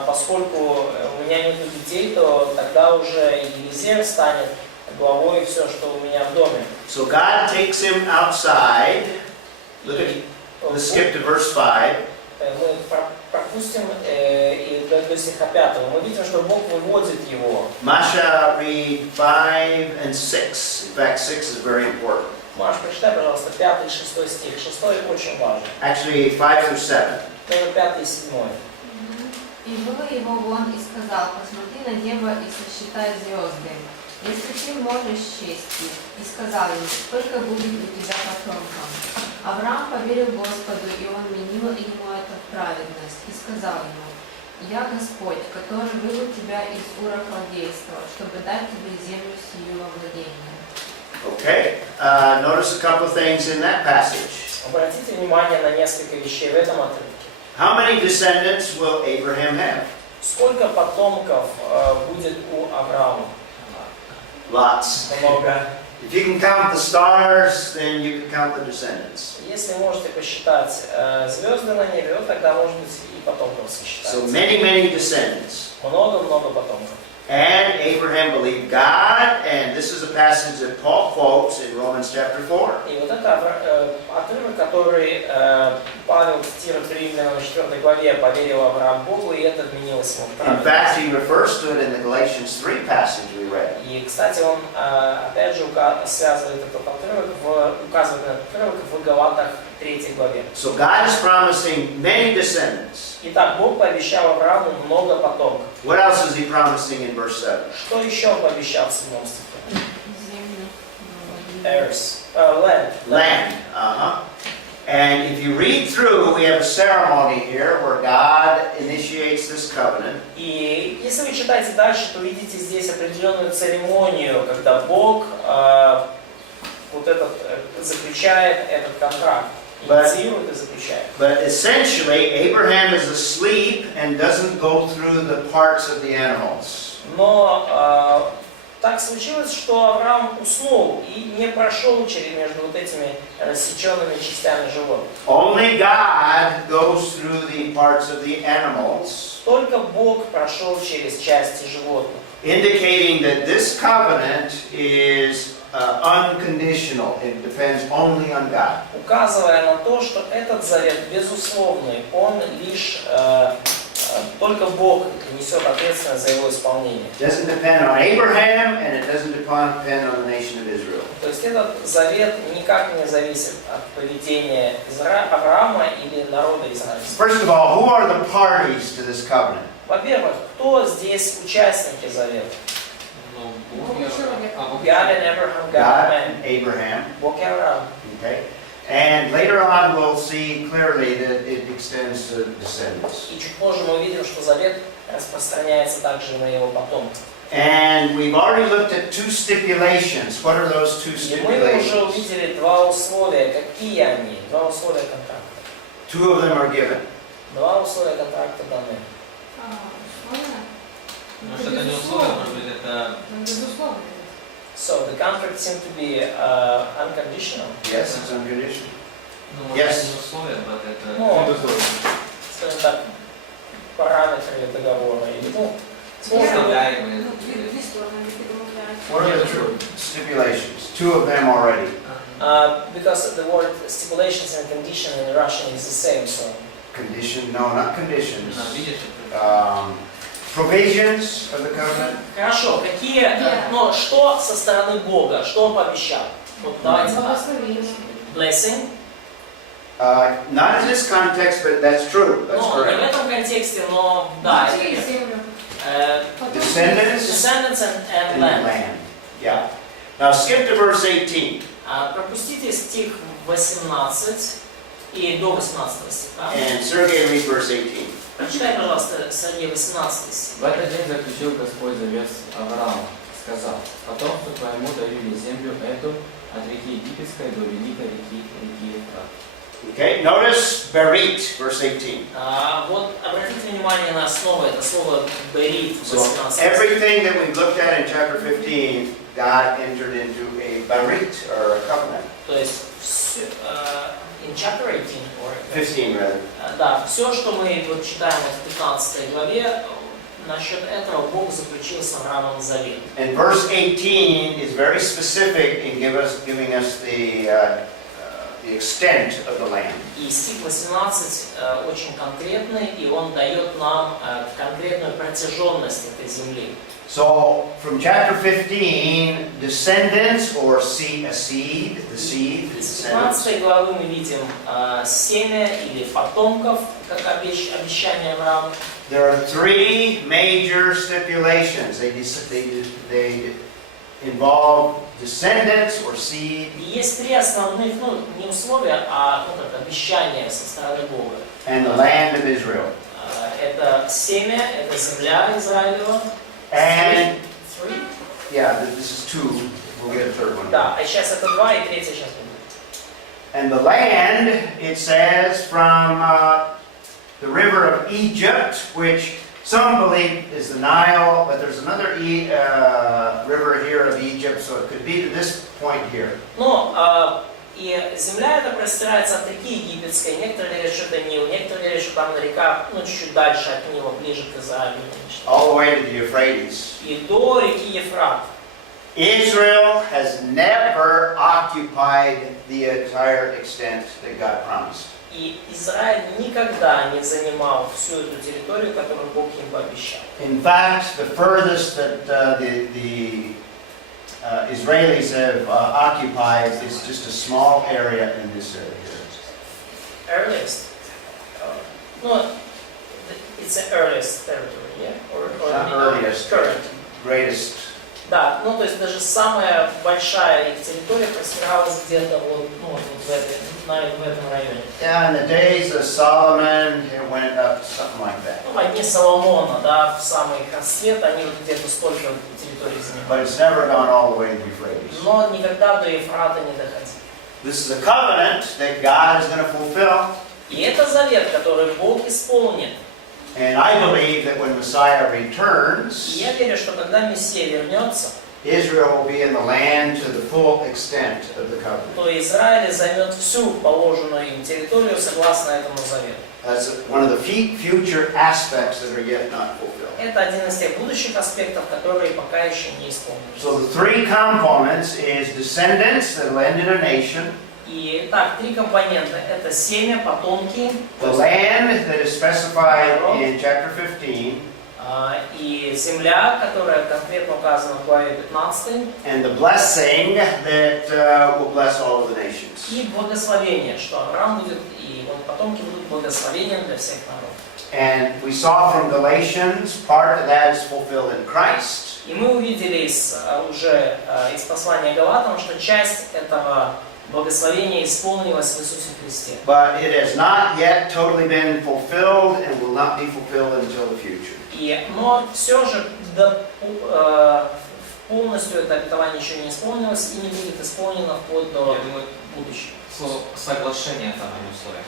поскольку у меня нет детей, то тогда уже Елизер станет главой все, что у меня в доме. So God takes him outside. Look at, let's skip to verse 5. Мы пропустим и до стиха 5. Мы видим, что Бог выводит его. Masha, read 5 and 6. In fact, 6 is very important. Маш, прочитай, пожалуйста, 5 и 6 стих. 6 очень важен. Actually, 5 through 7. 5 и 7. И вывел его вон и сказал: посмотри на небо и сосчитай звезды, если ты можешь счесть их. И сказал ему: сколько будет у тебя потомков. Авраам поверил Господу, и он менил ему это в праведность. И сказал ему: я Господь, который вывел тебя из Ура Халдейского, чтобы дать тебе землю сию во владение. Okay, notice a couple of things in that passage. Обратите внимание на несколько вещей в этом отрывке. How many descendants will Abraham have? Сколько потомков будет у Авраама? Lots. Много. If you can count the stars, then you can count the descendants. Если можете посчитать звезды на небе, вот тогда, может быть, и потомков сосчитать. So many descendants. Много-много потомков. And Abraham believed God, and this is a passage that Paul quotes in Romans chapter 4. И вот это отрывок, который Павел цитирует в Римлянам 4 главе, поверил Авраам Богу, и это вменилось ему в In праведность. fact, he refers to it in the Galatians 3 passage we read. И, кстати, он опять же связывает этот отрывок, указывает на этот отрывок в Галатах 3 главе. So God is promising many descendants. Итак, Бог пообещал Аврааму много потомков. What else is he promising in verse 7? Что еще он пообещал в 7 стихе? Землю. Heirs. Land. Land. And if you read through, we have a ceremony here where God initiates this covenant. И если вы читаете дальше, то видите здесь определенную церемонию, когда Бог заключает этот контракт. Инициирует и заключает. But essentially, Abraham is asleep and doesn't go through the parts of the animals. Но так случилось, что Авраам уснул и не прошел между вот этими рассеченными частями животных. Only God goes through the parts of the animals, Только Бог прошел через части животных, indicating that this covenant is unconditional. It depends only on God. указывая на то, что этот завет безусловный, он лишь только Бог несет ответственность за его исполнение. It doesn't depend on Abraham, and it doesn't depend on the nation of Israel. То есть этот завет никак не зависит от поведения Авраама или народа израильского. First of all, who are the parties to this covenant? Во-первых, кто здесь участники завета? Бог и Авраам. God and Abraham, God God and and Abraham. Бог и Авраам. Okay. And later on, we'll see clearly that it extends to descendants. И чуть позже мы увидим, что завет распространяется также на его потомков. And we've already looked at two stipulations. What are those two И мы уже stipulations? увидели два условия. Какие они? Два условия контракта. Two of them are given. Два условия контракта даны. Может, это не условие, может быть, это... Безусловно. So the contract seemed to be unconditional. Yes, it's unconditional. Ну, может, Yes. это не условие, но это... Ну, скажем так, параметры договора. Или, Управляемые. Две стороны договариваются. What are the two stipulations? Two of them already. because the word stipulations and condition in Russian is the same, so Condition? No, not conditions. Видишь, это... Provisions of the covenant. хорошо, какие, Yeah. но что со стороны Бога, что Он пообещал? Вот давайте так. Благословение. Blessing, Not in this context, but that's true. That's ну, не в correct. этом контексте, но да, это Детей, верно. землю. Descendants Descendants and and land. land. Yeah. Now skip to verse 18. Пропустите стих 18 и до 18 стиха. And Sergey, read verse 18. Прочитай, пожалуйста, Сергей, 18 стих. В этот день заключил Господь завет с Авраамом, сказал: потомству твоему даю я землю эту от реки Египетской до великой реки Ефрат. Okay, notice Berit, verse 18. Вот обратите внимание на основу, это слово «берит» в So 18. everything that we looked at in chapter 15, God entered into a Berit, or a covenant. То есть, in chapter 18, or 15 rather. да, все, что мы вот читаем в 15 главе, насчет этого Бог заключил с Авраамом завет. And verse 18 is very specific in giving us the extent of the land. И стих 18 очень конкретный, и он дает нам конкретную протяженность этой земли. So, from chapter 15, descendants or a seed, the seed, Из descendants. 15 главы мы видим семя или потомков, как обещание Авраама. There are three major stipulations. They involve descendants or seed. И есть три основных, не условия, а как обещания со стороны Бога. And the land of Israel. Это семя, это земля Израилева. And Three? yeah, this is two. We'll get a third one. Да, а сейчас это два, и третья сейчас будет. And the land, it says, from the river of Egypt, which some believe is the Nile, but there's another river here of Egypt, so it could be to this point here. Но и земля эта простирается от реки Египетской. Некоторые говорят, что это Нил, некоторые говорят, что там река, чуть-чуть дальше от Нила, ближе к Израилю. All the way to the Euphrates. И до реки Ефрат. Israel has never occupied the entire extent that God promised. И Израиль никогда не занимал всю эту территорию, которую Бог им пообещал. In fact, the furthest that the Israelis have occupied is just a small area in this area here. Earliest? No, it's the earliest territory, yeah? Or Not earliest, current. greatest. Да, то есть даже самая большая их территория простиралась где-то в этом районе. Yeah, in the days of Solomon, it went up to something like that. Во дни Соломона, да, в самый их расцвет, они вот где-то столько территорий But занимали. it's never gone all the way to the Euphrates. Но никогда до Ефрата не доходили. This is a covenant that God is going to fulfill. И это завет, который Бог исполнит. And I believe that when Messiah И returns, я верю, что когда Мессия вернется, Israel will be in the land to the full extent of the covenant. то Израиль займет всю положенную им территорию согласно этому завету. That's one of the future aspects that are yet not fulfilled. Это один из тех будущих аспектов, которые пока еще не исполнены. So the three components is descendants that will end in a nation, И так, три компонента. Это семя, потомки, the land that is specified in chapter 15, и земля, которая конкретно указана в главе 15, and the blessing that will bless all of the nations. и благословение, что Авраам будет, и его потомки будут благословением для всех народов. And we saw from Galatians, part of that is fulfilled in Christ. И мы увидели уже из послания Галатам, что часть этого благословение исполнилось в Иисусе Христе. But it has not yet totally been fulfilled and will not be fulfilled until the future. Но все же полностью это обетование еще не исполнилось и не будет исполнено вплоть до будущего. Слово соглашение там, а не условие.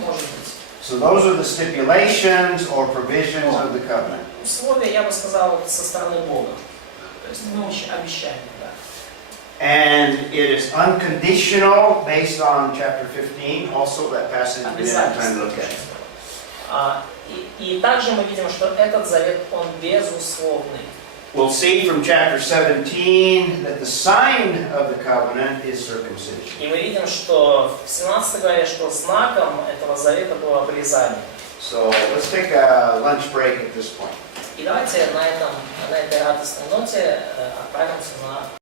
Может быть. So those are the stipulations or provisions of the covenant. Условия, я бы сказал, со стороны Бога. То есть обещания, да. And it is unconditional based on chapter 15, also that passage we didn't have time to look at. И также мы видим, что этот завет, он безусловный. We'll see from chapter 17 that the sign of the covenant is circumcision. И мы видим, что в 17 главе, что знаком этого завета было обрезание. So let's take a lunch break at this point. И давайте на этой радостной ноте отправимся на